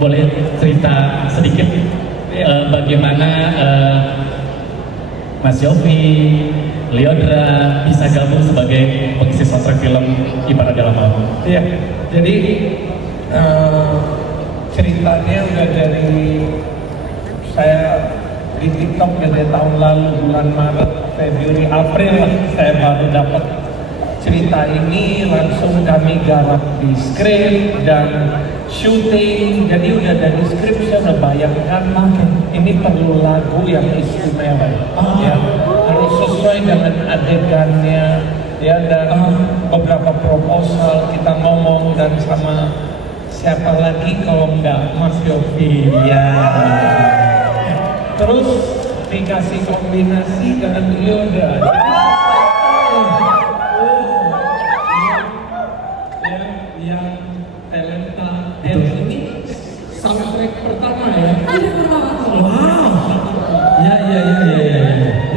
Boleh cerita sedikit bagaimana Mas Yofi, Lyodra bisa gabung sebagai pengisi soundtrack film Ipar Adalah Maut? Iya, jadi ceritanya udah dari saya di TikTok dari tahun lalu bulan Maret, Februari, April saya baru dapat cerita ini, langsung kami garap di skrip dan syuting. Jadi udah dari skrip saya udah bayangkan ini perlu lagu yang istimewa, ya harus sesuai dengan adegannya, ya, dan beberapa proposal kita ngomong dan sama siapa lagi kalau enggak Mas Yofi, ya. Terus dikasih kombinasi dengan Lyodra. Yang talenta dan ini soundtrack pertama ya. Wow. Ya.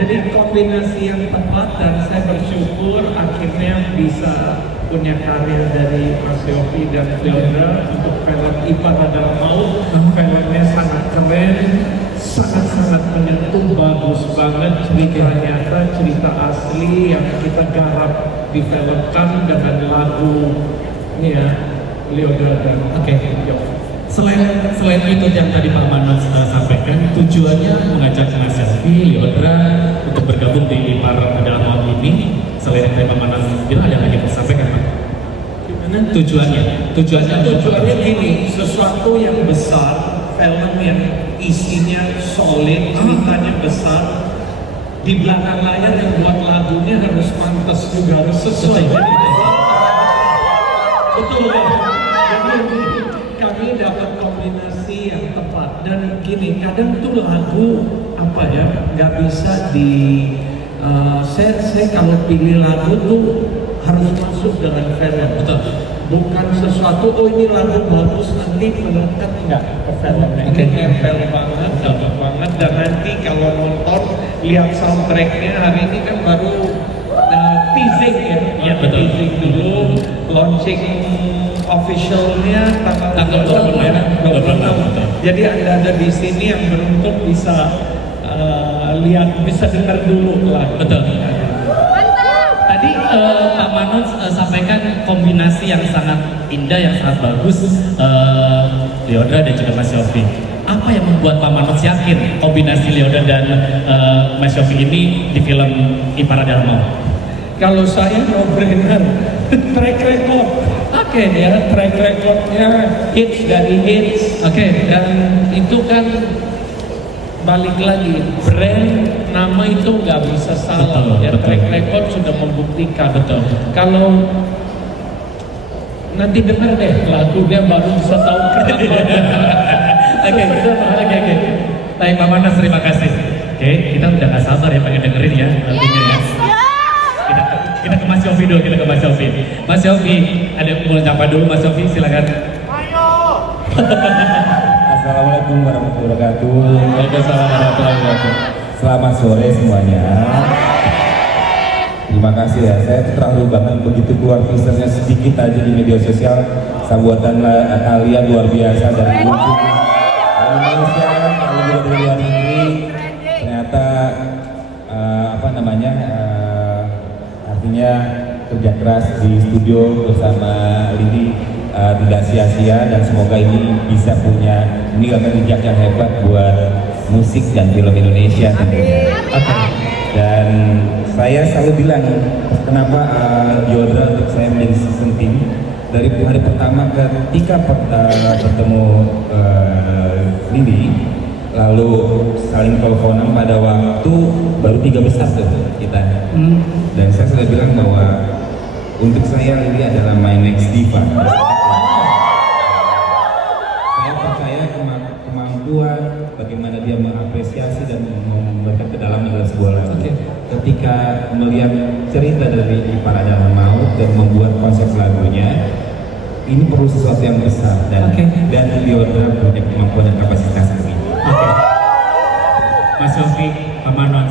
Jadi kombinasi yang tepat dan saya bersyukur akhirnya bisa punya karir dari Mas Yofi dan Lyodra untuk film Ipar Adalah Maut. Filmnya sangat keren, sangat menyentuh, bagus banget, cerita nyata, cerita asli yang kita garap difilmkan dengan lagu ya Lyodra dan Yofi. Selain itu yang tadi Pak Manon sampaikan, tujuannya mengajak Mas Yofi, Lyodra untuk bergabung di Ipar Adalah Maut ini. Selain yang Pak Manon bilang, ada lagi sampaikan Pak? Gimana? Tujuannya gini, sesuatu yang besar, film yang isinya solid, ceritanya besar, di belakang layar yang buat lagunya harus pantas juga, harus sesuai. Betul ya? Jadi kami dapat kombinasi yang tepat dan gini, kadang tuh lagu apa ya, nggak bisa di saya kalau pilih lagu tuh harus masuk dengan film. Betul. Bukan sesuatu, oh ini lagu bagus nanti melekat, enggak ke filmnya. Ini nempel banget, dapat banget, dan nanti kalau nonton lihat soundtracknya hari ini kan baru teasing ya, betul. Teasing dulu, launching officialnya tanggal 26. Jadi ada di sini yang beruntung bisa lihat, bisa dengar dulu lah. Betul. Tadi Pak Manon sampaikan kombinasi yang sangat indah, yang sangat bagus, Lyodra dan juga Mas Yofi. Apa yang membuat Pak Manon yakin kombinasi Lyodra dan Mas Yofi ini di film Ipar Adalah Maut? Kalau saya no-brainer, track record. Ya, track recordnya hits dari hits. Dan itu kan balik lagi, brand nama itu nggak bisa salah. Betul. Track record sudah membuktikan. Betul. Kalau nanti dengar deh lagunya baru bisa tahu kenapa. Oke. Baik Pak Manon, terima kasih. Kita udah nggak sabar ya pengen dengerin ya lagunya ya. Kita ke Mas Yofi dulu, Mas Yofi, ada mau nyapa dulu Mas Yofi, silakan. Ayo. Assalamualaikum warahmatullahi wabarakatuh. Waalaikumsalam warahmatullahi wabarakatuh. Selamat sore semuanya. Terima kasih ya, saya terharu banget begitu keluar teasernya sedikit aja di media sosial. Sambutan kalian luar biasa dari Indonesia, lalu juga dari luar negeri. Ternyata artinya kerja keras di studio bersama Lidi tidak sia-sia, dan semoga ini bisa punya meninggalkan jejak yang hebat buat musik dan film Indonesia tentunya. Dan saya selalu bilang kenapa Lyodra untuk saya menjadi season team dari hari pertama ketika bertemu Lidi, lalu saling teleponan pada waktu baru 3 besar tuh kita. Dan saya sudah bilang bahwa untuk saya Lidi adalah my next diva. Saya percaya kemampuan bagaimana dia mengapresiasi dan memberikan kedalaman dalam sebuah lagu. Ketika melihat cerita dari Ipar Adalah Maut dan membuat konsep lagunya, ini perlu sesuatu yang besar dan Lyodra punya kemampuan dan kapasitas ini. Mas Yofi, Pak Manon,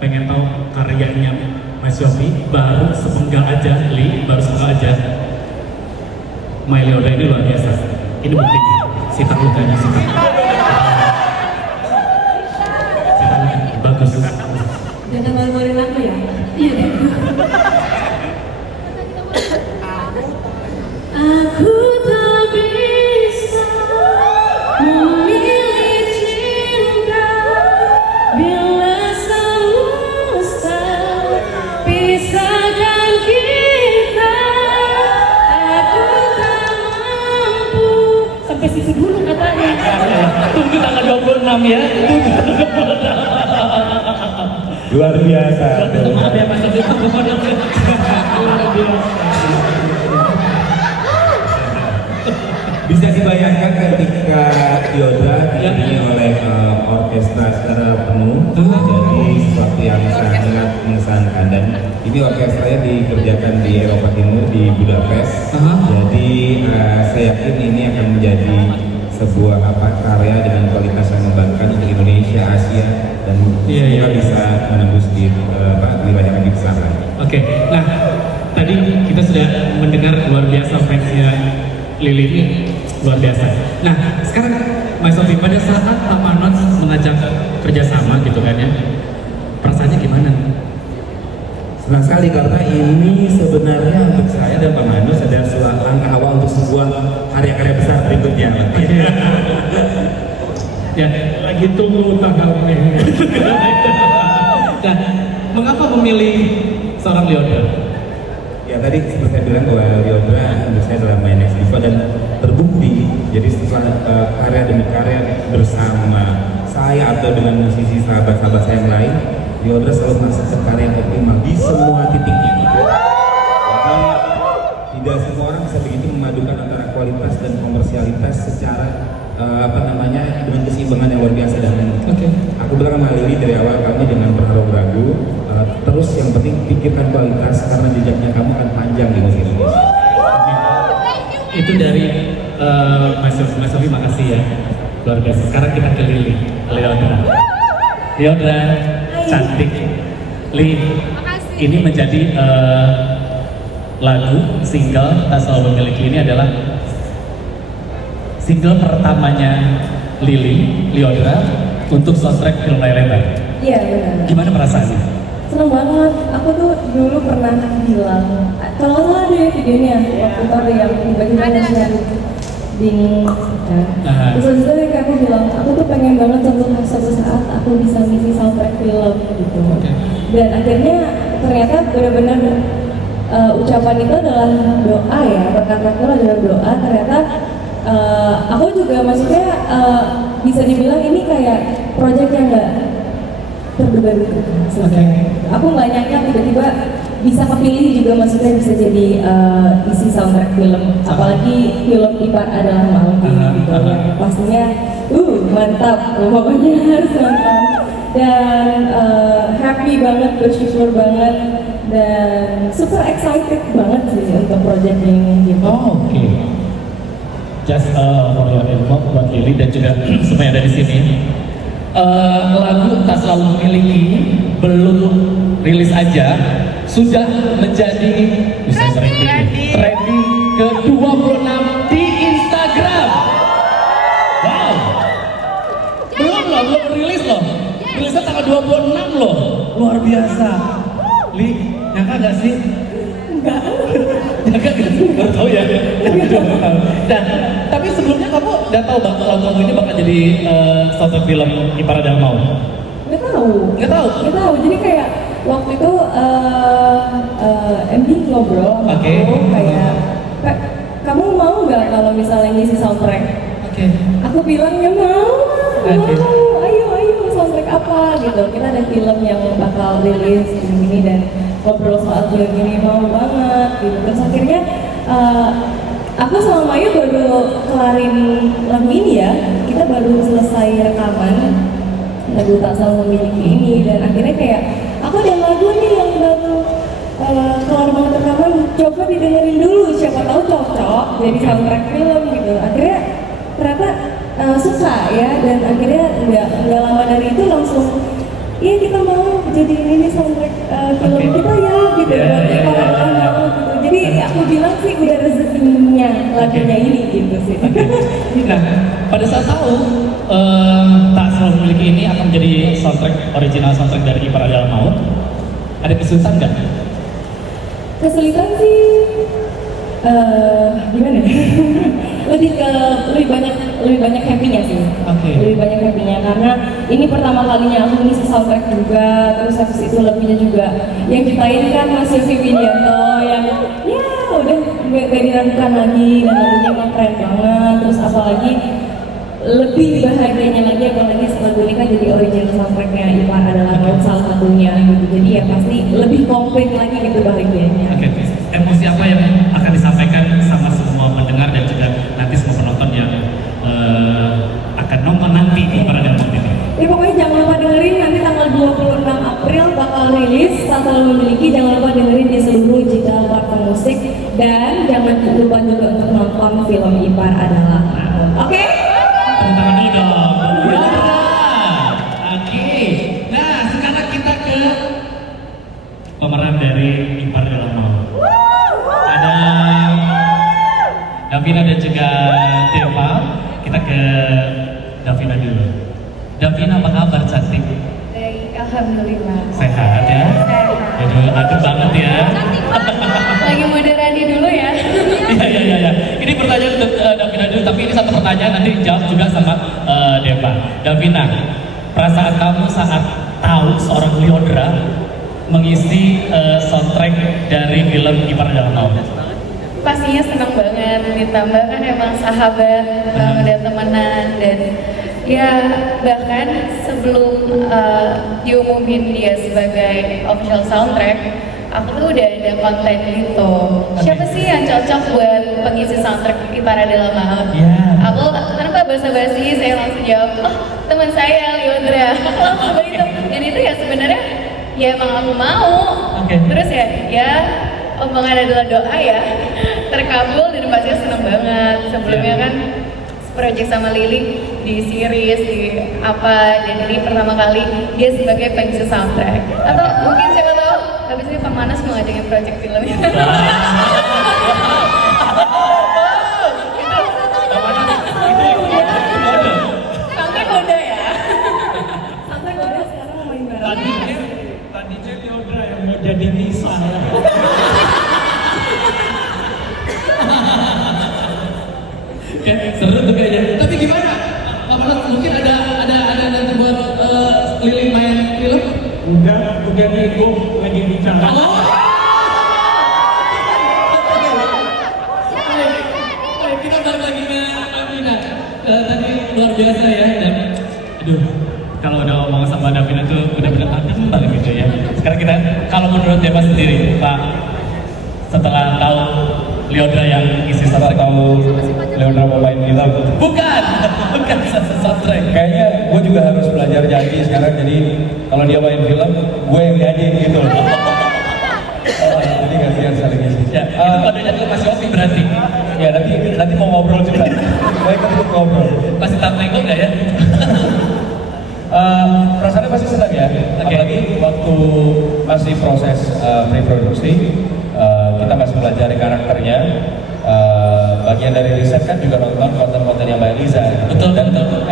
pengen tahu karyanya Mas Yofi, baru sepenggal aja, My Lyodra ini luar biasa. Ini buktinya. Sita lukanya Sita. Sita lukanya bagus. Jangan malu-maluin aku ya. Iya deh. Aku tak bisa memilih cinta bila semesta pisahkan kita. Aku tak mampu. Sampai situ dulu katanya. Tunggu tanggal 26 ya. Tunggu tanggal 26. Luar biasa. Maaf ya Mas Sofi. Bisa dibayangkan ketika Lyodra diiringi oleh orkestra secara penuh, jadi sesuatu yang sangat mengesankan. Dan ini orkestranya dikerjakan di Eropa Timur, di Budapest. Jadi saya yakin ini akan menjadi sebuah karya dengan kualitas yang membanggakan untuk Indonesia, Asia, dan semoga bisa menembus di wilayah lebih besar lagi. Oke, nah tadi kita sudah mendengar luar biasa fansnya Lily ini luar biasa. Nah sekarang Mas Sofi, pada saat Pak Manos mengajak kerjasama gitu kan ya, perasaannya gimana? Senang sekali karena ini sebenarnya untuk saya dan Pak Manos adalah sebuah langkah awal untuk sebuah karya-karya besar berikutnya. Ya, Lagi tunggu tanggalnya. nah mengapa memilih seorang Lyodra? Ya tadi seperti saya bilang bahwa Lyodra menurut saya adalah my next diva dan terbukti. Jadi setelah karya demi karya bersama saya atau dengan musisi sahabat-sahabat saya yang lain, Lyodra selalu menghasilkan karya yang optimal di semua titiknya. Jadi tidak semua orang bisa begitu memadukan antara kualitas dan komersialitas secara dengan keseimbangan yang luar biasa. Dan aku bilang sama Lily dari awal, kami dengan berragu-ragu terus yang penting pikirkan kualitas karena jejaknya kamu akan panjang di musik Indonesia. Itu dari Mas Sofi, makasih ya, luar biasa. Sekarang kita ke Lily, Lyodra. Lyodra cantik. Ini menjadi lagu single Tak Selalu Memiliki. Ini adalah single pertamanya Lyodra untuk soundtrack film layar lebar. Iya benar. Gimana perasaannya? Seneng banget. Aku tuh dulu pernah bilang, kalau nggak salah ada videonya waktu itu ada yang tiba-tiba nge-share bingung kan. Terus habis itu kayak aku bilang, aku tuh pengen banget suatu saat aku bisa ngisi soundtrack film gitu. Dan akhirnya ternyata benar-benar ucapan itu adalah doa ya, berkat-berkat adalah doa. Ternyata aku juga maksudnya bisa dibilang ini kayak project yang nggak terduga-duga. Aku nggak nyangka tiba-tiba bisa kepilih juga, maksudnya bisa jadi isi soundtrack film. Apalagi film Ipar Adalah Maldi gitu. Pastinya mantap, pokoknya harus mantap. Dan happy banget, bersyukur banget, dan super excited banget sih untuk project ini gitu. Oke. Just for your info buat Lily dan juga semua yang ada di sini. Lagu Tak Selalu Memiliki belum rilis aja sudah menjadi trending ke-26 di Instagram. Wow. Belum rilis loh. Rilisnya tanggal 26 loh. Luar biasa. Li, nyangka gak sih? Enggak. Nyangka gak sih? Baru tahu ya. Nah, tapi sebelumnya kamu udah tahu bakal lagu kamu ini bakal jadi soundtrack film Ipar Adalah Mau? Nggak tahu. Jadi kayak waktu itu MD ngobrol sama aku kayak, kamu mau nggak kalau misalnya ngisi soundtrack? Aku bilang ya mau. Ayo soundtrack apa gitu. Kita ada film yang bakal rilis ini dan ngobrol soal film ini, mau banget gitu. Terus akhirnya aku sama Mayu baru kelarin lagu ini ya. Kita baru selesai rekaman lagu Tak Selalu Memiliki ini, dan akhirnya kayak aku ada lagu nih yang baru kelar banget rekaman, coba didengerin dulu, siapa tahu cocok jadi soundtrack film gitu. Akhirnya ternyata suka ya, dan akhirnya nggak lama dari itu langsung iya kita mau jadi ini soundtrack film kita ya gitu buat Ipar Adalah Maut gitu. Jadi aku bilang sih udah rezekinya lagunya ini gitu sih. Nah, pada saat tahu tak selalu memiliki ini akan menjadi original soundtrack dari Ipar Adalah Maut, ada kesulitan nggak? Kesulitan sih gimana ya? lebih banyak happy-nya sih. Lebih banyak happy-nya karena ini pertama kalinya aku ngisi soundtrack juga, terus habis itu lebihnya juga yang ciptain kan Mas Yofi Widianto yang ya udah gak diragukan lagi dan lagunya emang keren banget. Terus apalagi lebih bahagianya lagi apalagi lagu ini kan jadi original soundtracknya Ipar Adalah Maut salah satunya gitu. Jadi ya pasti lebih komplit lagi gitu bahagianya. Emosi apa yang akan disampaikan sama semua pendengar dan juga nanti semua penonton yang akan nonton nanti Ipar Adalah Maut ini? Ya pokoknya jangan lupa dengerin nanti tanggal 26 April bakal rilis Tak Selalu Memiliki. Jangan lupa dengerin di seluruh digital platform musik dan jangan lupa juga untuk nonton film Ipar Adalah Maut. Oke? Tepuk tangan dulu dong. Yora. Oke. Nah, sekarang kita ke pemeran dari Ipar Adalah Maut. Ada Davina dan juga Deva. Kita ke Davina dulu. Davina, apa kabar cantik? Baik, alhamdulillah. Sehat ya? Sehat. Aduh, aduh banget ya. Lagi mode Rani dulu ya. Iya. Ini pertanyaan untuk Davina dulu, tapi ini satu pertanyaan nanti dijawab juga sama Deva. Davina, perasaan kamu saat tahu seorang Lyodra mengisi soundtrack dari film Ipar Adalah Maut? Pastinya senang banget, ditambah kan emang sahabat, udah temenan dan ya bahkan sebelum diumumin dia sebagai official soundtrack, aku tuh udah ada konten gitu. Siapa sih yang cocok buat pengisi soundtrack Ipar Adalah Maut? Aku tanpa basa-basi saya langsung jawab, oh teman saya Lyodra. Begitu. Dan itu ya sebenarnya ya emang aku mau. Terus ya omongan adalah doa ya, terkabul dan pastinya seneng banget. Sebelumnya kan project sama Lily di series di apa, dan ini pertama kali dia sebagai pengisi soundtrack. Atau mungkin siapa tahu habis ini Pak Manas mau ngajakin project filmnya. Sampai kode ya. Sampai kode sekarang mau main bareng. Tadinya Lyodra yang mau jadi Nisa ya. Ya, seru tuh kayaknya. Tapi gimana? Pak Manas, mungkin ada nanti buat Lili main film? Udah nego lagi bicara. Kita balik lagi ke Davina. Tadi luar biasa ya, dan aduh, kalau udah ngomong sama Davina tuh benar-benar adem banget gitu ya. Sekarang kita, kalau menurut Deva sendiri, Pak, setelah tahu Lyodra yang isi soundtrack, Tahu Lyodra mau main film? bukan soundtrack. Kayaknya gue juga harus belajar nyanyi sekarang, jadi kalau dia main film, gue yang nyanyi gitu. Jadi kasihan saling isi. Ya, itu kodenya ke Mas Yofi berarti. Ya nanti mau ngobrol juga. Baik, ikut ngobrol. Masih tak nego nggak ya? Perasaannya pasti senang ya. Apalagi waktu masih proses pre-produksi, kita masih pelajari karakternya. Bagian dari riset kan juga nonton konten-konten yang Mbak Eliza. Betul.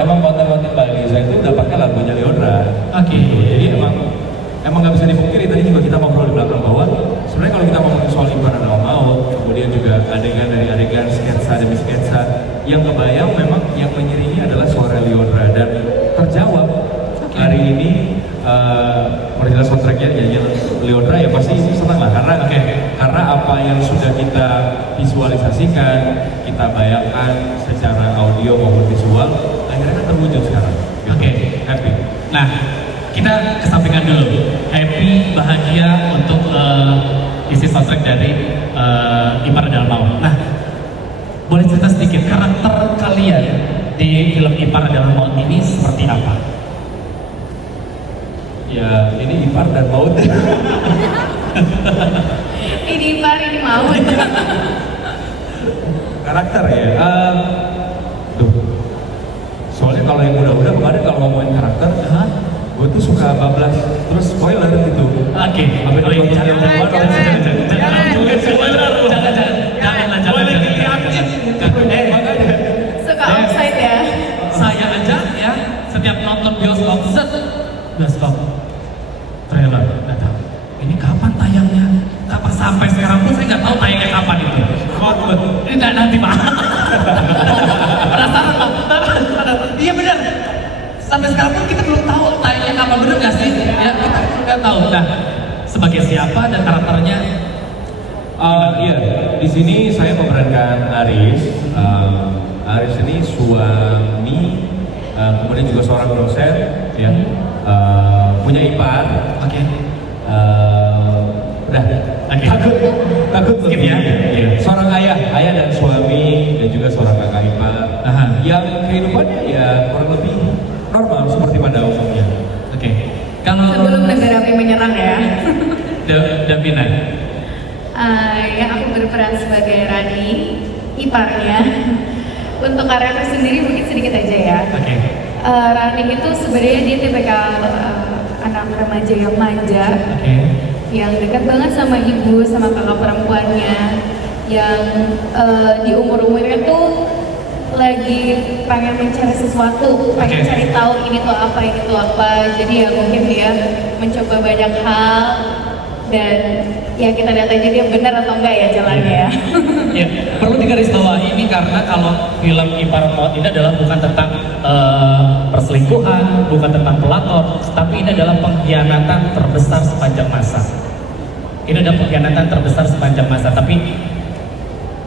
Emang konten-konten Mbak Eliza itu udah pakai lagunya Lyodra. Jadi emang nggak bisa dipungkiri, tadi juga kita ngobrol di belakang bahwa sebenarnya kalau kita ngomongin soal Ipar Adalah Maut, kemudian juga adegan dari adegan sketsa demi sketsa, yang kebayang memang yang mengiringi adalah suara Lyodra, dan terjawab hari ini original soundtracknya nyanyi Lyodra, ya pasti senang lah karena apa yang sudah kita visualisasikan, kita bayangkan secara audio maupun visual, akhirnya kan terwujud sekarang. Happy. Nah, kita kesampingkan dulu. Happy, bahagia untuk isi soundtrack dari Ipar Adalah Maut. Nah, boleh cerita sedikit karakter kalian di film Ipar Adalah Maut ini seperti apa? Ya ini Ipar dan Maut. Ini Ipar, ini Maut. Karakter ya. Soalnya kalau yang muda-muda kemarin kalau ngomongin karakter, gue tuh suka bablas terus spoiler gitu. Oke, Apa boleh itu? jangan Suka offside ya. Saya aja ya setiap nonton bioskop bioskop trailer nggak tahu ini kapan tayangnya, kapan, sampai sekarang pun saya nggak tahu tayangnya kapan itu. Ini nggak nanti pak. Penasaran loh. Iya benar. Sampai sekarang pun kita belum tahu tayangnya kapan, bener nggak sih? Ya kita nggak tahu. Nah, sebagai siapa dan karakternya? Iya, di sini saya memerankan Aris. Aris ini suami, kemudian juga seorang dosen, ya, punya ipar. Oke. Udah, takut Skip ya. Iya. Seorang ayah dan suami dan juga seorang kakak ipar. Yang kehidupannya ya kurang lebih normal seperti pada umumnya. Oke. Kalau Sebelum negara api menyerang ya. Davina. Yang aku berperan sebagai Rani, iparnya. Untuk karakter sendiri mungkin sedikit aja ya. Oke. Rani itu sebenarnya dia tipikal anak remaja yang manja, Oke. yang dekat banget sama ibu, sama kakak perempuannya, yang di umurnya tuh lagi pengen mencari sesuatu, pengen Oke. cari tahu ini tuh apa, ini tuh apa. Jadi ya mungkin dia mencoba banyak hal dan ya kita lihat aja dia benar atau enggak ya jalannya ya. Ya, perlu digarisbawahi ini karena kalau film Ipar Maut ini adalah bukan tentang perselingkuhan, bukan tentang pelakor, tapi ini adalah pengkhianatan terbesar sepanjang masa. Ini adalah pengkhianatan terbesar sepanjang masa, tapi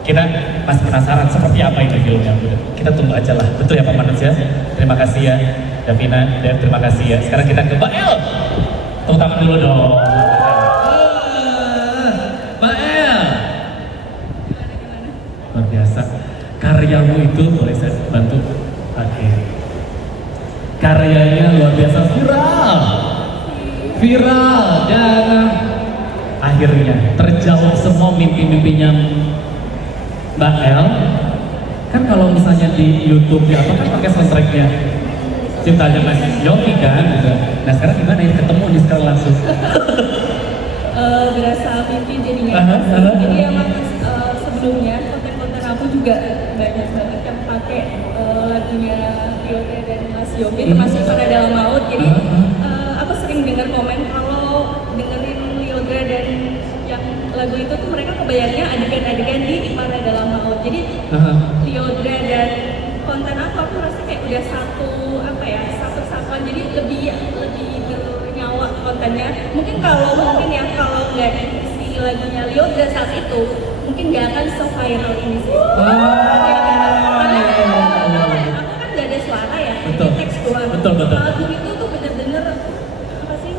kita masih penasaran seperti apa itu filmnya. Kita tunggu aja lah, betul ya Pak Manus ya? Terima kasih ya Davina, dan terima kasih ya. Sekarang kita ke Mbak El. Tepuk tangan dulu dong. Mbak El. Luar biasa. Karyamu itu boleh saya bantu? Oke. Karyanya luar biasa viral. Viral dan akhirnya terjawab semua mimpi-mimpinya Mbak El. Kan kalau misalnya di YouTube ya apa kan pakai soundtracknya ciptanya Mas Yofi kan gitu. Nah sekarang gimana ya ketemu nih sekarang langsung? Berasa mimpi jadinya. Jadi emang sebelumnya konten-konten aku juga banyak banget yang pakai lagunya Piotr dan Mas Yofi, termasuk Pada Dalam Laut. Jadi aku sering dengar komen kalau dengerin Liodra dan yang lagu itu tuh mereka kebayangnya adegan-adegan di Pada Dalam Laut. Jadi Liodra dan konten aku rasa kayak udah satu satuan, jadi lebih bernyawa kontennya. Mungkin kalau nggak si lagunya Liodra saat itu mungkin nggak akan se-viral ini sih. Karena aku kan nggak ada suara ya, Betul. teks doang. Betul. Lagu itu tuh bener-bener apa sih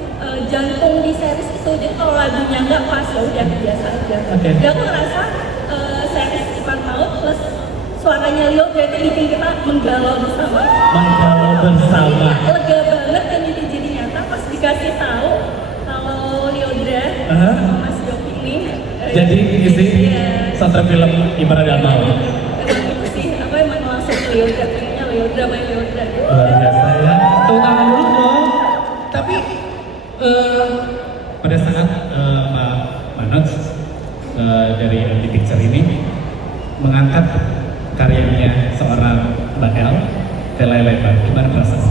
jantung di series itu. Jadi kalau lagunya nggak pas ya udah biasa aja. Oke. Dan aku ngerasa series Ipar Maut plus suaranya Liodra itu bikin kita menggalau bersama. Menggalau bersama. Lega banget dan jadi nyata pas dikasih tahu kalau Liodra sama Mas Yofi ini Jadi isi soundtrack film Ipar Dalam Laut. emang itu sih, aku emang langsung ke Liodra, pengennya Liodra main Liodra gitu. Luar biasa ya. Tepuk tangan dulu dong. Tapi pada saat Pak Manoj dari MD Picture ini mengangkat karyanya seorang Mbak El, Tela Lebar, gimana perasaan?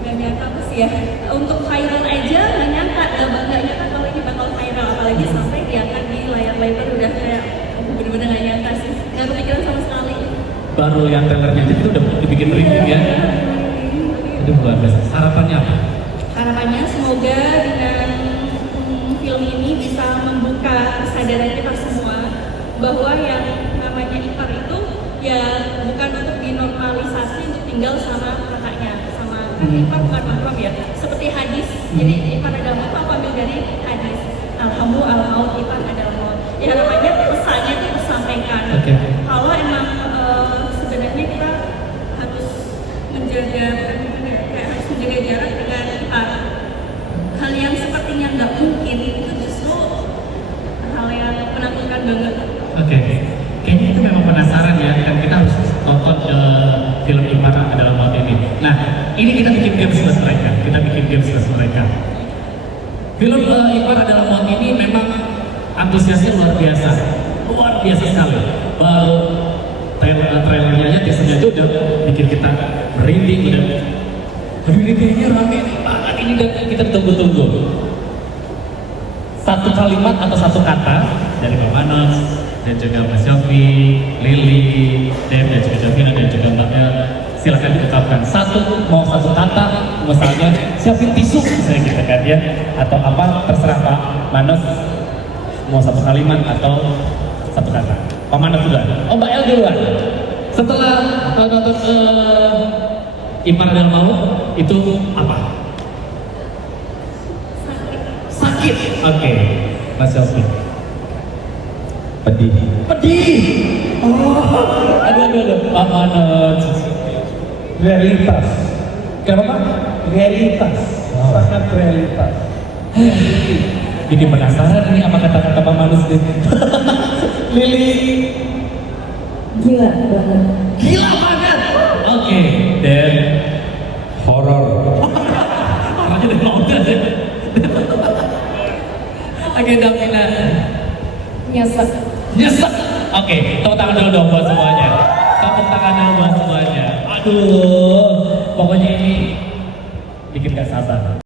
Gak nyangka aku sih ya, untuk viral aja gak nyangka kalau ini bakal viral, apalagi sampai diangkat di layar lebar. Udah kayak bener-bener gak nyangka sih, gak kepikiran sama sekali. Baru lihat trailernya jadi itu udah dibikin review ya. Itu luar biasa. Harapannya apa? Harapannya semoga dengan film ini bisa membuka kesadaran kita semua bahwa yang namanya ipar itu ya bukan untuk dinormalisasi untuk tinggal sama kakaknya, sama ipar bukan mahram ya, seperti hadis. Jadi ipar adalah maut, aku ambil dari hadis alhamu al-maut, ipar adalah maut. Ya harapannya pesannya itu disampaikan. Kalau emang sebenarnya kita harus menjaga jarak dengan ipar. Hal yang sepertinya nggak mungkin itu justru hal yang menakutkan banget. Oke. Kayaknya itu memang penasaran ya, dan kita harus nonton film Ipar Dalam Maut ini. Nah, Ini kita bikin games buat mereka. Kita bikin games buat mereka. Film Ipar Adalah Maut ini memang antusiasnya luar biasa sekali. Baru trailernya aja, teasernya itu udah bikin kita merinding, udah aduh ini kayaknya rame banget ini dan kita tunggu-tunggu. Satu kalimat atau satu kata dari Pak Manos dan juga Mas Yofi, Lili, Dev dan juga Davina dan juga Mbak El, silakan diucapkan mau satu kata, misalnya siapin tisu misalnya gitu kan ya, atau apa terserah Pak Manos, mau satu kalimat atau satu kata. Pak Manos duluan. Oh Mbak El duluan. Setelah nonton Ipar Adalah Maut itu apa? Sakit. Oke. Mas Yofi. Pedih. Oh. Aduh. Pak Manos. Realitas. Kenapa Pak? Realitas. Sangat realitas. Bikin penasaran ini apa kata-kata Pak Manos deh. Lili. Gila banget. Gila banget. Oke. Dan Horor. orangnya udah mau ya. Oke, Davina. Nyesek. Nyesek. Oke, tepuk tangan dulu dong buat semuanya. Tepuk tangan dulu buat semuanya. Aduh, pokoknya ini bikin gak sabar.